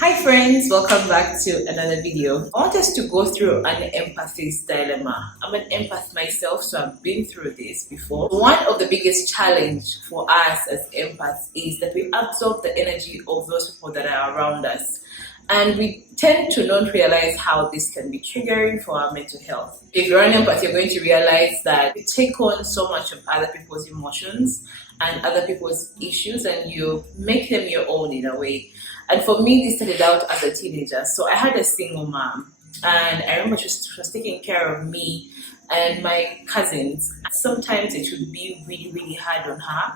Hi friends, welcome back to another video. I want us to go through an empathist dilemma. I'm an empath myself, so I've been through this before. One of the biggest challenge for us as empaths is that we absorb the energy of those people that are around us. And we tend to not realize how this can be triggering for our mental health. If you're an empath, you're going to realize that you take on so much of other people's emotions and other people's issues and you make them your own in a way. And for me, this started out as a teenager. So I had a single mom, and I remember she was taking care of me and my cousins. Sometimes it would be really, really hard on her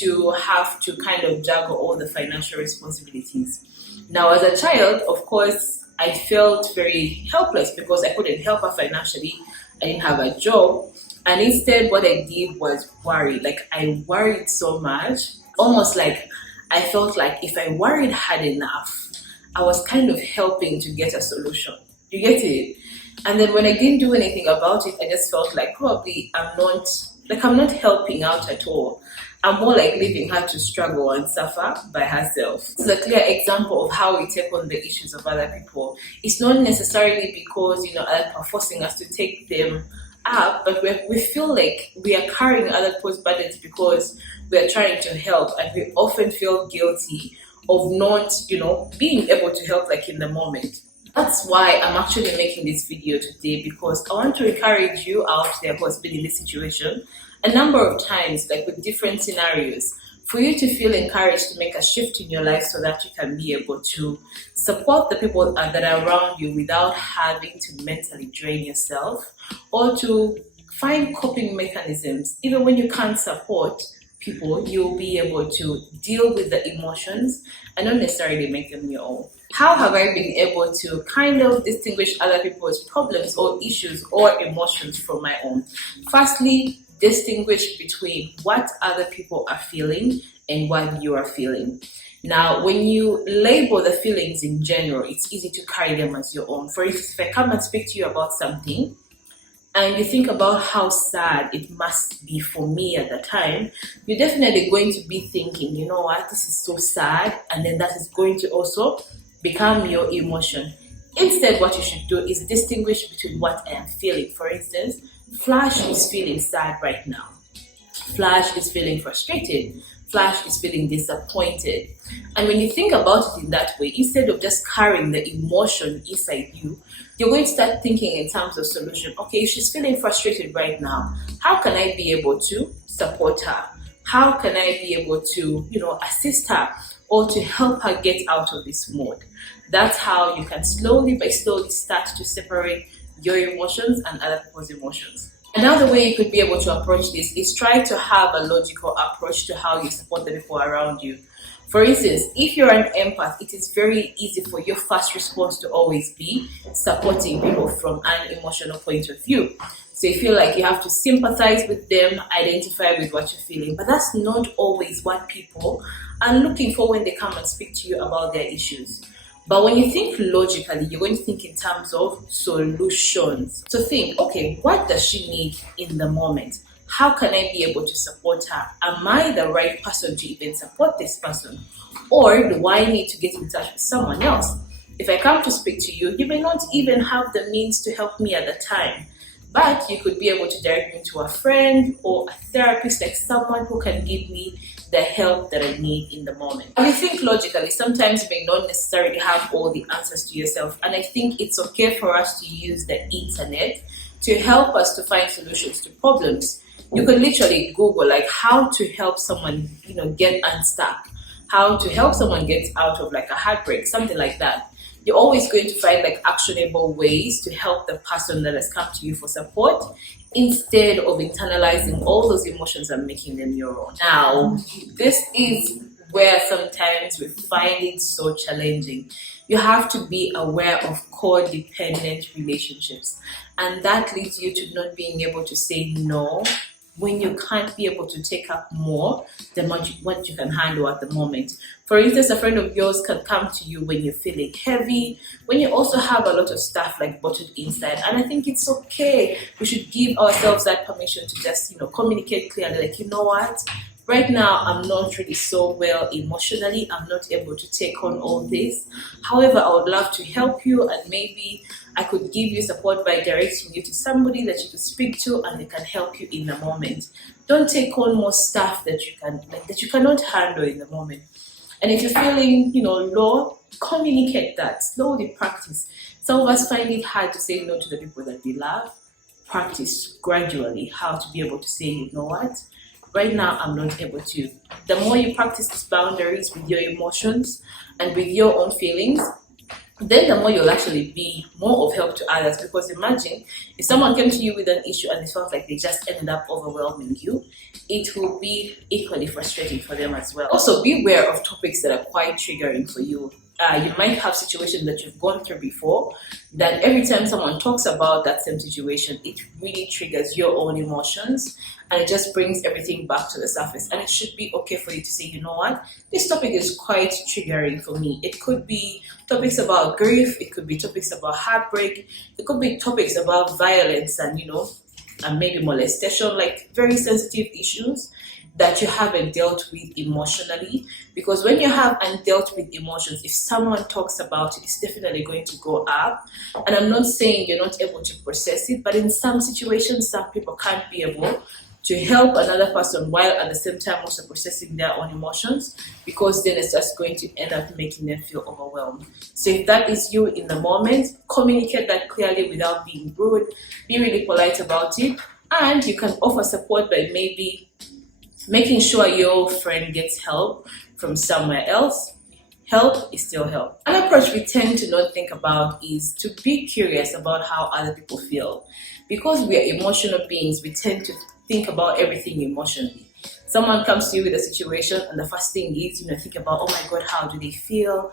to have to kind of juggle all the financial responsibilities. Now, as a child, of course, I felt very helpless because I couldn't help her financially. I didn't have a job. And instead, what I did was worry. Like, I worried so much, almost like I felt like if I worried hard enough, I was kind of helping to get a solution. You get it? And then when I didn't do anything about it, I just felt like probably I'm not helping out at all. I'm more like leaving her to struggle and suffer by herself. This is a clear example of how we take on the issues of other people. It's not necessarily because other people are forcing us to take them up, but we feel like we are carrying other people's burdens because we are trying to help, and we often feel guilty of not, being able to help like in the moment. That's why I'm actually making this video today, because I want to encourage you out there who has been in this situation a number of times, like with different scenarios, for you to feel encouraged to make a shift in your life so that you can be able to support the people that are around you without having to mentally drain yourself, or to find coping mechanisms. Even when you can't support people, you'll be able to deal with the emotions and not necessarily make them your own. How have I been able to kind of distinguish other people's problems or issues or emotions from my own? Firstly, distinguish between what other people are feeling and what you are feeling. Now, when you label the feelings in general, it's easy to carry them as your own. For instance, if I come and speak to you about something and you think about how sad it must be for me at the time, you're definitely going to be thinking, you know what, this is so sad, and then that is going to also become your emotion. Instead, what you should do is distinguish between what I am feeling. For instance, Flash is feeling sad right now. Flash is feeling frustrated. Flash is feeling disappointed. And when you think about it in that way, instead of just carrying the emotion inside you, you're going to start thinking in terms of solution. Okay, she's feeling frustrated right now. How can I be able to support her? How can I be able to, assist her or to help her get out of this mode? That's how you can slowly start to separate your emotions and other people's emotions. Another way you could be able to approach this is try to have a logical approach to how you support the people around you. For instance, if you're an empath, it is very easy for your first response to always be supporting people from an emotional point of view. So you feel like you have to sympathize with them, identify with what you're feeling, but that's not always what people are looking for when they come and speak to you about their issues. But when you think logically, you're going to think in terms of solutions. So think, okay, what does she need in the moment? How can I be able to support her? Am I the right person to even support this person? Or do I need to get in touch with someone else? If I come to speak to you, you may not even have the means to help me at the time, but you could be able to direct me to a friend or a therapist, like someone who can give me the help that I need in the moment. And I think logically, sometimes you may not necessarily have all the answers to yourself. And I think it's okay for us to use the internet to help us to find solutions to problems. You could literally Google like how to help someone, get unstuck, how to help someone get out of like a heartbreak, something like that. You're always going to find like actionable ways to help the person that has come to you for support, instead of internalizing all those emotions and making them your own. Now, this is where sometimes we find it so challenging. You have to be aware of codependent relationships, and that leads you to not being able to say no when you can't be able to take up more than what you can handle at the moment. For instance, a friend of yours can come to you when you're feeling heavy, when you also have a lot of stuff like bottled inside. And I think it's okay. We should give ourselves that permission to just, communicate clearly, like, you know what? right now I'm not really so well emotionally. I'm not able to take on all this. However, I would love to help you, and maybe I could give you support by directing you to somebody that you could speak to and they can help you in the moment. Don't take on more stuff that you cannot handle in the moment. And if you're feeling, low, communicate that. Slowly practice. Some of us find it hard to say no to the people that we love. Practice gradually how to be able to say, you know what? Right now, I'm not able to. The more you practice these boundaries with your emotions and with your own feelings, then the more you'll actually be more of help to others. Because imagine if someone came to you with an issue and it felt like they just ended up overwhelming you, it will be equally frustrating for them as well. Also, be aware of topics that are quite triggering for you. You might have situations that you've gone through before that every time someone talks about that same situation, it really triggers your own emotions and it just brings everything back to the surface. And it should be okay for you to say, you know what, this topic is quite triggering for me. It could be topics about grief, it could be topics about heartbreak, it could be topics about violence and maybe molestation, like very sensitive issues that you haven't dealt with emotionally. Because when you have undealt with emotions, if someone talks about it, it's definitely going to go up. And I'm not saying you're not able to process it, but in some situations, some people can't be able to help another person while at the same time also processing their own emotions, because then it's just going to end up making them feel overwhelmed. So if that is you in the moment, communicate that clearly without being rude, be really polite about it, and you can offer support by maybe making sure your friend gets help from somewhere else. Help is still help. An approach we tend to not think about is to be curious about how other people feel. Because we are emotional beings, we tend to think about everything emotionally. Someone comes to you with a situation and the first thing is, think about, oh my God, how do they feel?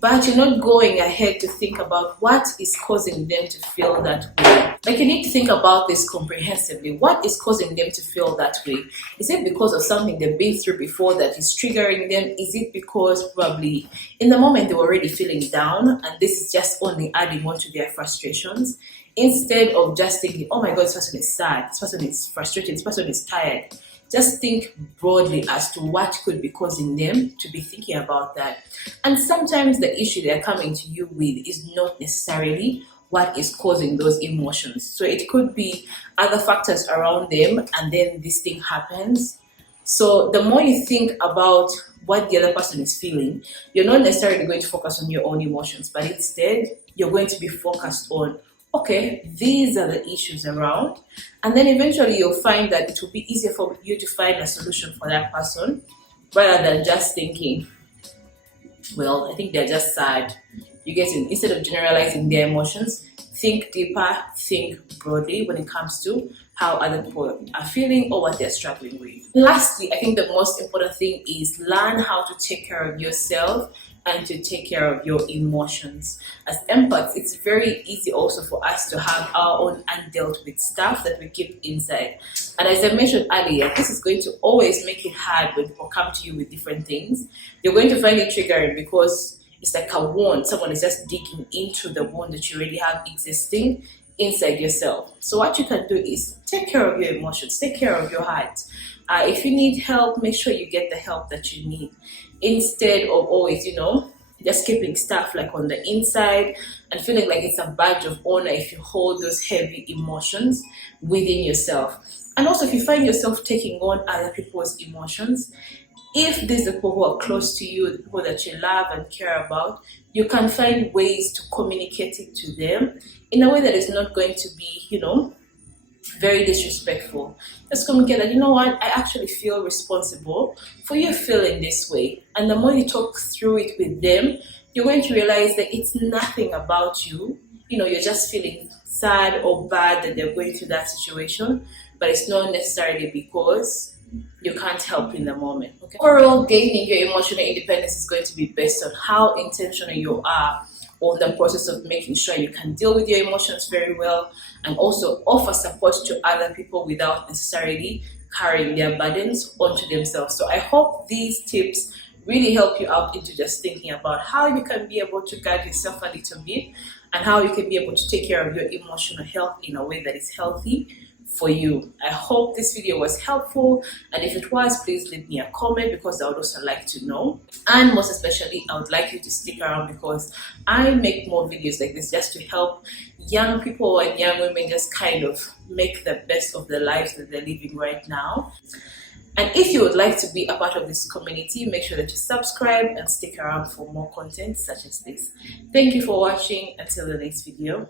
But you're not going ahead to think about what is causing them to feel that way. Like, you need to think about this comprehensively. What is causing them to feel that way? Is it because of something they've been through before that is triggering them? Is it because probably in the moment they were already feeling down and this is just only adding on to their frustrations? Instead of just thinking, oh my God, this person is sad, this person is frustrated, this person is tired. Just think broadly as to what could be causing them to be thinking about that. And sometimes the issue they're coming to you with is not necessarily what is causing those emotions. So it could be other factors around them, and then this thing happens. So the more you think about what the other person is feeling, you're not necessarily going to focus on your own emotions, but instead you're going to be focused on, okay, these are the issues around. And then eventually you'll find that it will be easier for you to find a solution for that person rather than just thinking, well, I think they're just sad. You get it? Instead of generalizing their emotions, think deeper, think broadly when it comes to how other people are feeling or what they're struggling with. Lastly, I think the most important thing is learn how to take care of yourself and to take care of your emotions. As empaths, it's very easy also for us to have our own undealt with stuff that we keep inside. And as I mentioned earlier, this is going to always make it hard when people come to you with different things. You're going to find it triggering because it's like a wound. Someone is just digging into the wound that you already have existing inside yourself. So what you can do is take care of your emotions, take care of your heart. If you need help, make sure you get the help that you need, instead of always, just keeping stuff like on the inside and feeling like it's a badge of honor if you hold those heavy emotions within yourself. And also, if you find yourself taking on other people's emotions, if these are people who are close to you, the people that you love and care about, you can find ways to communicate it to them in a way that is not going to be, very disrespectful. Just communicate that, I actually feel responsible for you feeling this way. And the more you talk through it with them, you're going to realize that it's nothing about you. You're just feeling sad or bad that they're going through that situation, but it's not necessarily because you can't help in the moment. Okay? Overall, gaining your emotional independence is going to be based on how intentional you are on the process of making sure you can deal with your emotions very well and also offer support to other people without necessarily carrying their burdens onto themselves. So I hope these tips really help you out into just thinking about how you can be able to guide yourself a little bit and how you can be able to take care of your emotional health in a way that is healthy for you. I hope this video was helpful, and if it was, please leave me a comment because I would also like to know. And most especially, I would like you to stick around because I make more videos like this just to help young people and young women just kind of make the best of the lives that they're living right now. And if you would like to be a part of this community, make sure that you subscribe and stick around for more content such as this. Thank you for watching. Until the next video.